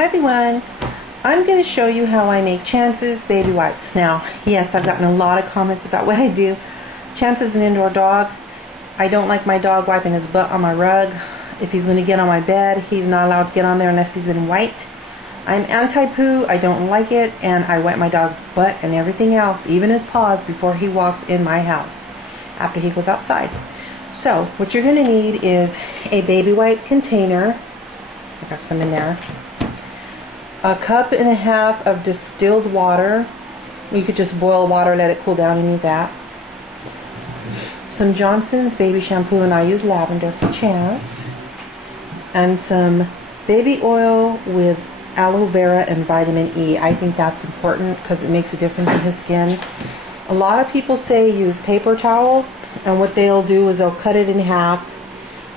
Hi everyone, I'm going to show you how I make Chance's baby wipes. Now, yes, I've gotten a lot of comments about what I do. Chance is an indoor dog. I don't like my dog wiping his butt on my rug. If he's going to get on my bed, he's not allowed to get on there unless he's been wiped. I'm anti-poo, I don't like it, and I wipe my dog's butt and everything else, even his paws, before he walks in my house, after he goes outside. So, what you're going to need is a baby wipe container. I got some in there. A cup and a half of distilled water. You could just boil water, let it cool down, and use that. Some Johnson's baby shampoo, and I use lavender for Chance. And some baby oil with aloe vera and vitamin E. I think that's important because it makes a difference in his skin. A lot of people say use paper towel, and what they'll do is they'll cut it in half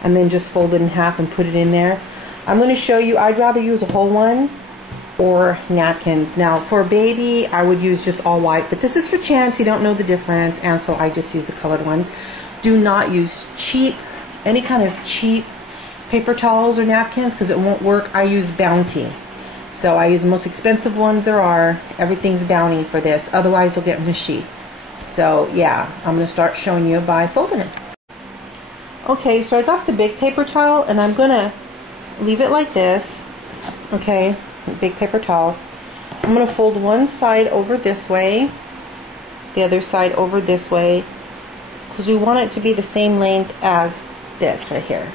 and then just fold it in half and put it in there. I'm going to show you, I'd rather use a whole one or napkins. Now for baby I would use just all white, but this is for Chance, he don't know the difference, and so I just use the colored ones. Do not use cheap, any kind of cheap paper towels or napkins because it won't work. I use Bounty. So I use the most expensive ones there are. Everything's Bounty for this, otherwise you'll get mushy. So yeah, I'm going to start showing you by folding it. Okay, so I got the big paper towel and I'm going to leave it like this. Okay, big paper towel. I'm going to fold one side over this way, the other side over this way, because we want it to be the same length as this right here.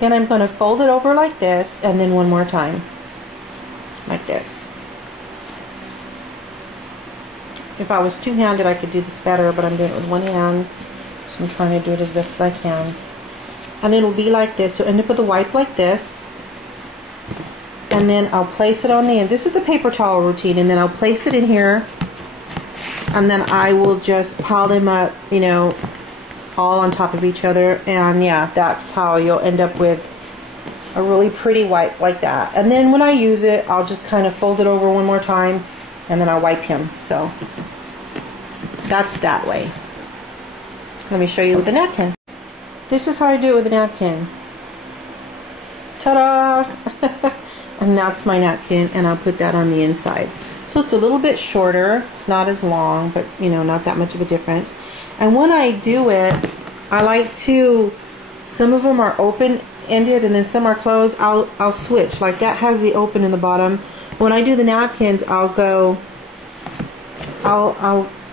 Then I'm going to fold it over like this, and then one more time, like this. If I was two-handed, I could do this better, but I'm doing it with one hand, so I'm trying to do it as best as I can. And it'll be like this. So end up with a wipe like this, and then I'll place it on the end. This is a paper towel routine, and then I'll place it in here, and then I will just pile them up, you know, all on top of each other, and yeah, that's how you'll end up with a really pretty wipe like that. And then when I use it, I'll just kind of fold it over one more time, and then I'll wipe him. So that's that way. Let me show you with the napkin. This is how I do it with a napkin. Ta-da! And that's my napkin, and I'll put that on the inside. So it's a little bit shorter, it's not as long, but you know, not that much of a difference. And when I do it, I like to, some of them are open-ended and then some are closed. I'll switch, like that has the open in the bottom. When I do the napkins, I'll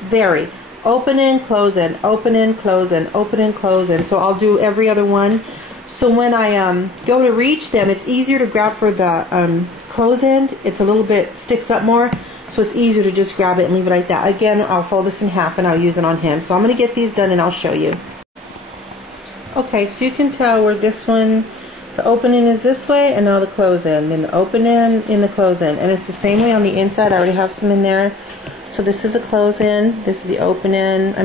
vary. Open and close in, open and close in, open and close in. So I'll do every other one. So when I go to reach them, it's easier to grab for the close end. It's a little bit, sticks up more, so it's easier to just grab it and leave it like that. Again, I'll fold this in half and I'll use it on him. So I'm going to get these done and I'll show you. Okay, so you can tell where this one, the opening is this way, and now the close end, then the open end in the close end. And it's the same way on the inside. I already have some in there. So this is a close end, this is the open end,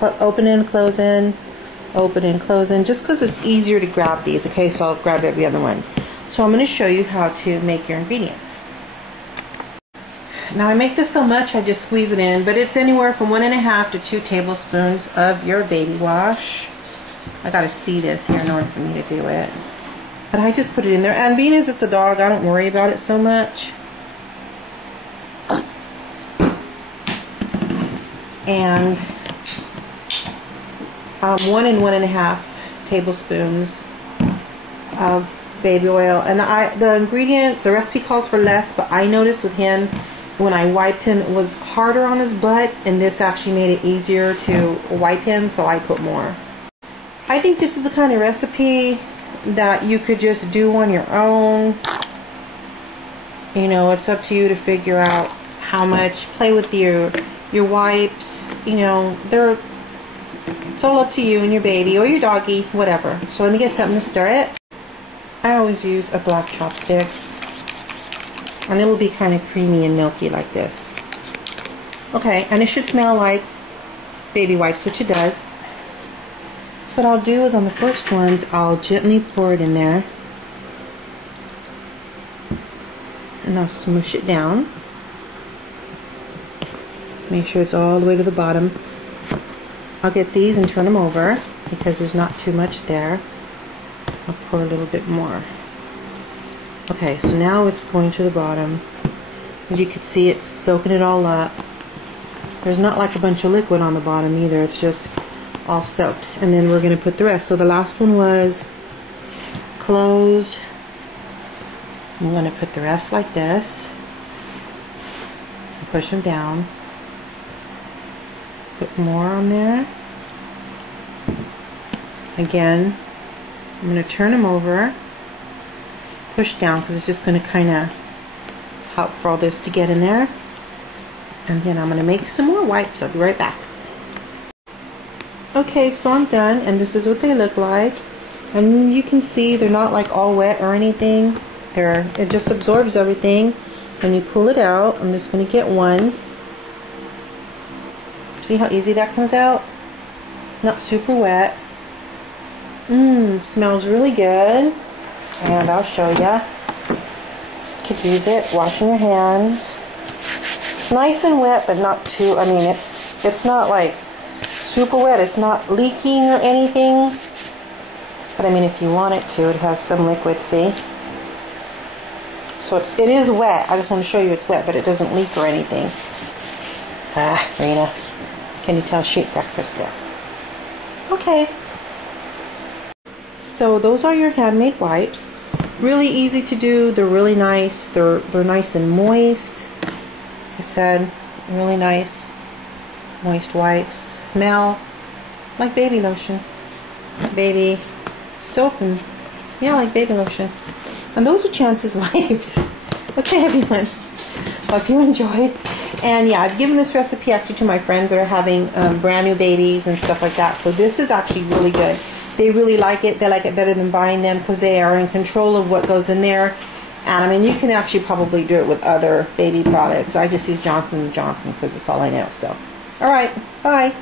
open end, close end, open and close in, just because it's easier to grab these. Okay, so I'll grab every other one. So I'm going to show you how to make your ingredients. Now I make this so much I just squeeze it in, but it's anywhere from 1.5 to 2 tablespoons of your baby wash. I gotta see this here in order for me to do it, but I just put it in there, and being as it's a dog, I don't worry about it so much. And 1 and 1.5 tablespoons of baby oil. And the ingredients, the recipe calls for less, but I noticed with him, when I wiped him, it was harder on his butt, and this actually made it easier to wipe him, so I put more. I think this is the kind of recipe that you could just do on your own. You know, it's up to you to figure out how much. Play with your wipes. You know, it's all up to you and your baby or your doggy, whatever. So let me get something to stir it. I always use a black chopstick, and it'll be kind of creamy and milky like this. Okay, and it should smell like baby wipes, which it does. So what I'll do is on the first ones, I'll gently pour it in there, and I'll smoosh it down. Make sure it's all the way to the bottom. I'll get these and turn them over because there's not too much there. I'll pour a little bit more. Okay, so now it's going to the bottom. As you can see, it's soaking it all up. There's not like a bunch of liquid on the bottom either. It's just all soaked. And then we're going to put the rest. So the last one was closed. I'm going to put the rest like this. Push them down. Put more on there. Again, I'm going to turn them over. Push down because it's just going to kind of help for all this to get in there. And then I'm going to make some more wipes. I'll be right back. Okay, so I'm done, and this is what they look like. And you can see they're not like all wet or anything. It just absorbs everything. When you pull it out, I'm just going to get one. See how easy that comes out? It's not super wet. Smells really good. And I'll show ya. Could use it washing your hands. Nice and wet, but not too. I mean, it's not like super wet. It's not leaking or anything. But I mean, if you want it to, it has some liquid. See? So it is wet. I just want to show you it's wet, but it doesn't leak or anything. Ah, Rena, can you tell she ate breakfast there? Okay. So those are your handmade wipes. Really easy to do. They're really nice. They're nice and moist. Like I said, really nice moist wipes. Smell like baby lotion, baby soap, and yeah, like baby lotion. And those are Chance's wipes. Okay, everyone. Hope you enjoyed. And yeah, I've given this recipe actually to my friends that are having brand new babies and stuff like that. So this is actually really good. They really like it. They like it better than buying them because they are in control of what goes in there. And I mean, you can actually probably do it with other baby products. I just use Johnson & Johnson because it's all I know. So, all right, bye.